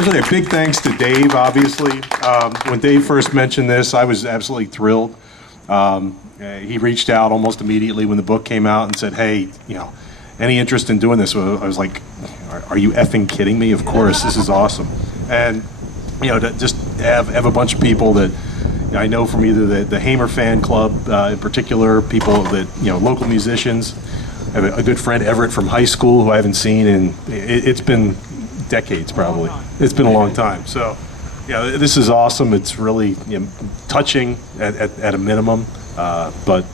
Really, a big thanks to Dave, obviously. When Dave first mentioned this, I was absolutely thrilled. He reached out almost immediately when the book came out and said, hey, any interest in doing this? I was like, are you effing kidding me? Of course, this is awesome. And, to just have a bunch of people that I know from either the Hamer fan club in particular, people that, local musicians. I have a good friend, Everett, from high school, who I haven't seen in, it's been decades probably. It's been a long time. So, this is awesome. It's really touching at a minimum. But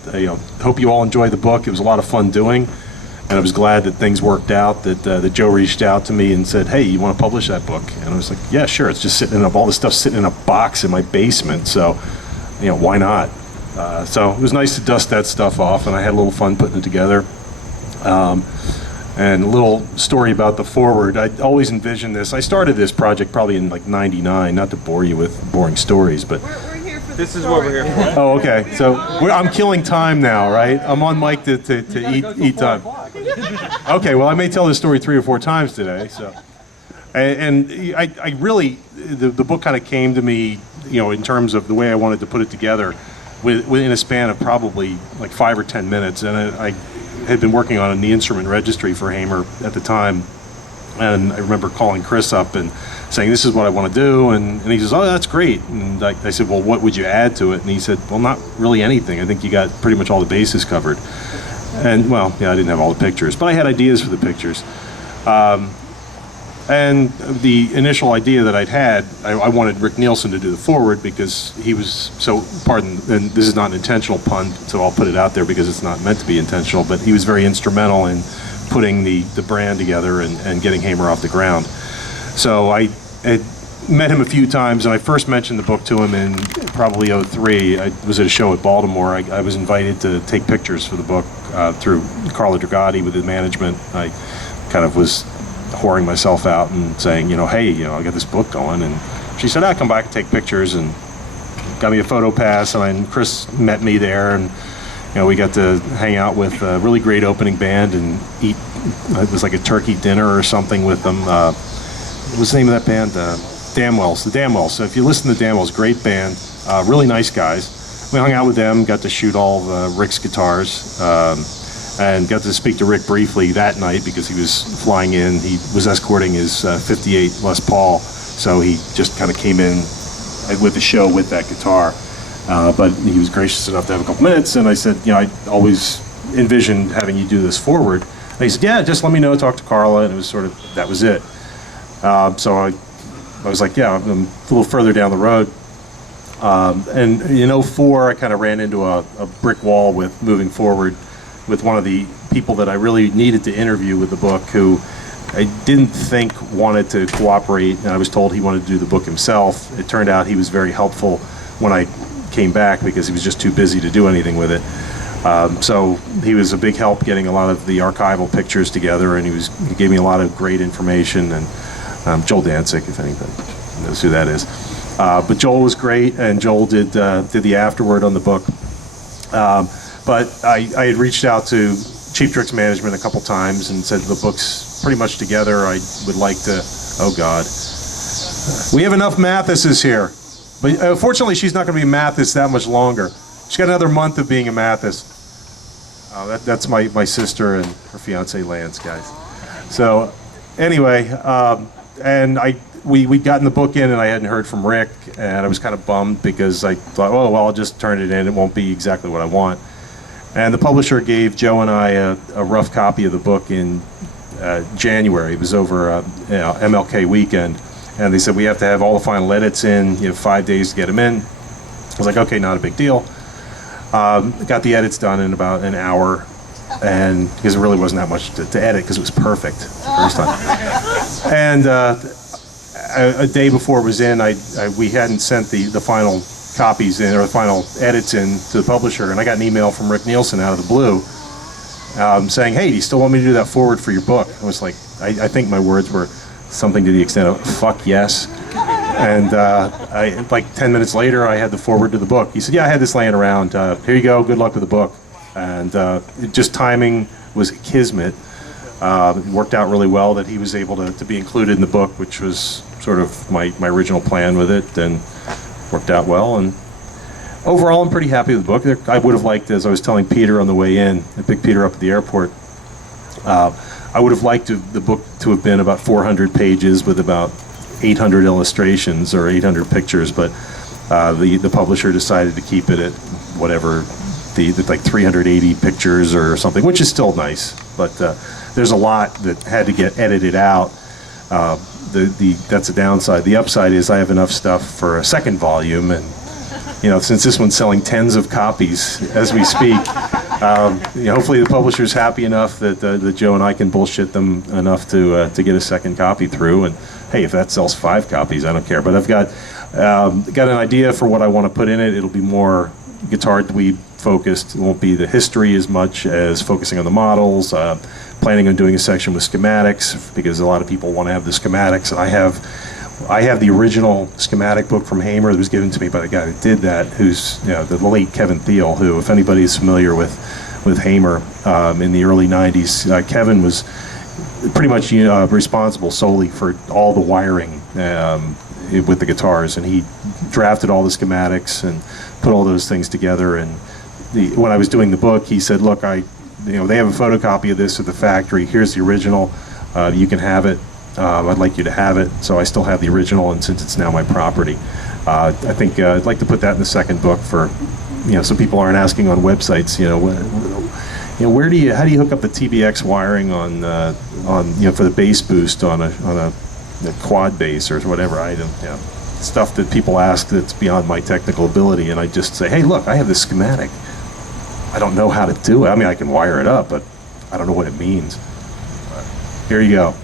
hope you all enjoy the book. It was a lot of fun doing, and I was glad that things worked out. That Joe reached out to me and said, "Hey, you want to publish that book?" And I was like, "Yeah, sure." It's just sitting in all this stuff sitting in a box in my basement. So, why not? So it was nice to dust that stuff off, and I had a little fun putting it together. And a little story about the forward. I always envisioned this. I started this project probably in like '99. Not to bore you with boring stories, but we're here for this is what we're here for. Oh, okay. So I'm killing time now, right? I'm on mic to eat time. Okay. Well, I may tell this story 3 or 4 times today. So, and I really the book kind of came to me, in terms of the way I wanted to put it together, within a span of probably like 5 or 10 minutes, and I had been working on the instrument registry for Hamer at the time, and I remember calling Chris up and saying, this is what I want to do, and he says, oh, that's great. And I said, well, what would you add to it? And he said, well, not really anything. I think you got pretty much all the bases covered. And, well, I didn't have all the pictures, but I had ideas for the pictures. And the initial idea that I'd had, I wanted Rick Nielsen to do the forward because he was so, pardon, and this is not an intentional pun, so I'll put it out there because it's not meant to be intentional, but he was very instrumental in putting the brand together and getting Hamer off the ground. So I had met him a few times, and I first mentioned the book to him in probably '03. I was at a show at Baltimore. I was invited to take pictures for the book through Carla Dragati with the management. I kind of was whoring myself out and saying, hey, I got this book going. And she said, I'll come back and take pictures, and got me a photo pass. And Chris met me there, and we got to hang out with a really great opening band and eat. It was like a turkey dinner or something with them. What was the name of that band? Damwells. The Damwells. So if you listen to Damwells, great band, really nice guys. We hung out with them, got to shoot all of Rick's guitars, and got to speak to Rick briefly that night because he was flying in. He was escorting his 58 Les Paul, so he just kind of came in with the show with that guitar. But he was gracious enough to have a couple minutes, and I said, I always envisioned having you do this forward. And he said, yeah, just let me know, talk to Carla, and it was sort of, that was it. So I was like, yeah, I'm a little further down the road. And in '04, I kind of ran into a brick wall with moving forward with one of the people that I really needed to interview with the book, who I didn't think wanted to cooperate, and I was told he wanted to do the book himself. It turned out he was very helpful when I came back because he was just too busy to do anything with it. So he was a big help getting a lot of the archival pictures together, and he gave me a lot of great information. And Joel Danzig, if anybody knows who that is. But Joel was great, and Joel did the afterword on the book. But I had reached out to Cheap Tricks Management a couple times and said the book's pretty much together. I would like to, oh God. We have enough Mathises here. But fortunately, she's not going to be a Mathis that much longer. She's got another month of being a Mathis. That's my sister and her fiance Lance, guys. So anyway, and we'd gotten the book in, and I hadn't heard from Rick, and I was kind of bummed because I thought, oh, well, I'll just turn it in. It won't be exactly what I want. And the publisher gave Joe and I a rough copy of the book in January. It was over MLK weekend. And they said, we have to have all the final edits in, 5 days to get them in. I was like, okay, not a big deal. Got the edits done in about an hour, and because it really wasn't that much to edit because it was perfect the first time. And a day before it was in, we hadn't sent the final copies in, or the final edits in to the publisher, and I got an email from Rick Nielsen out of the blue saying, hey, do you still want me to do that forward for your book? I was like, I think my words were something to the extent of, fuck yes. And like 10 minutes later, I had the forward to the book. He said, yeah, I had this laying around. Here you go. Good luck with the book. And just timing was kismet. It worked out really well that he was able to be included in the book, which was sort of my original plan with it, and worked out well. And overall, I'm pretty happy with the book. I would have liked, as I was telling Peter on the way in, I picked Peter up at the airport, I would have liked the book to have been about 400 pages with about 800 illustrations or 800 pictures, but the publisher decided to keep it at whatever, the like 380 pictures or something, which is still nice, but there's a lot that had to get edited out. That's a downside. The upside is I have enough stuff for a second volume, and since this one's selling tens of copies as we speak, hopefully the publisher's happy enough that Joe and I can bullshit them enough to get a second copy through. And hey, if that sells 5 copies, I don't care. But I've got an idea for what I want to put in it. It'll be more Guitar Dweeb focused. It won't be the history as much as focusing on the models. Planning on doing a section with schematics, because a lot of people want to have the schematics. I have the original schematic book from Hamer that was given to me by the guy that did that, who's the late Kevin Thiel, who, if anybody is familiar with Hamer in the early 90s, Kevin was pretty much responsible solely for all the wiring with the guitars, and he drafted all the schematics and put all those things together. And when I was doing the book, he said, look, they have a photocopy of this at the factory. Here's the original. You can have it. I'd like you to have it. So I still have the original, and since it's now my property, I think I'd like to put that in the second book for, so people aren't asking on websites, how do you hook up the TBX wiring on for the bass boost on a quad bass or whatever item, stuff that people ask that's beyond my technical ability, and I just say, hey, look, I have this schematic. I don't know how to do it. I mean, I can wire it up, but I don't know what it means. Here you go.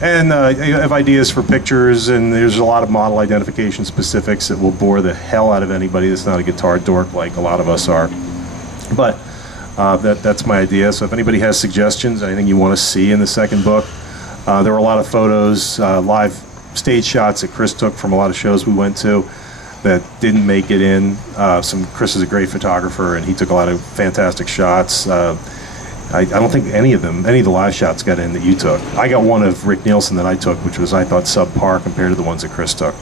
And I have ideas for pictures, and there's a lot of model identification specifics that will bore the hell out of anybody that's not a guitar dork like a lot of us are. But that's my idea. So if anybody has suggestions, anything you want to see in the second book, there were a lot of photos, live stage shots that Chris took from a lot of shows we went to that didn't make it in. Chris is a great photographer, and he took a lot of fantastic shots. I don't think any of the live shots got in that you took. I got one of Rick Nielsen that I took, which was, I thought, subpar compared to the ones that Chris took,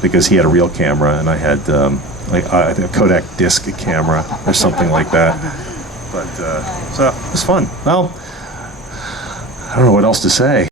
because he had a real camera, and I had I think a Kodak disc camera or something like that. But so it was fun. Well, I don't know what else to say.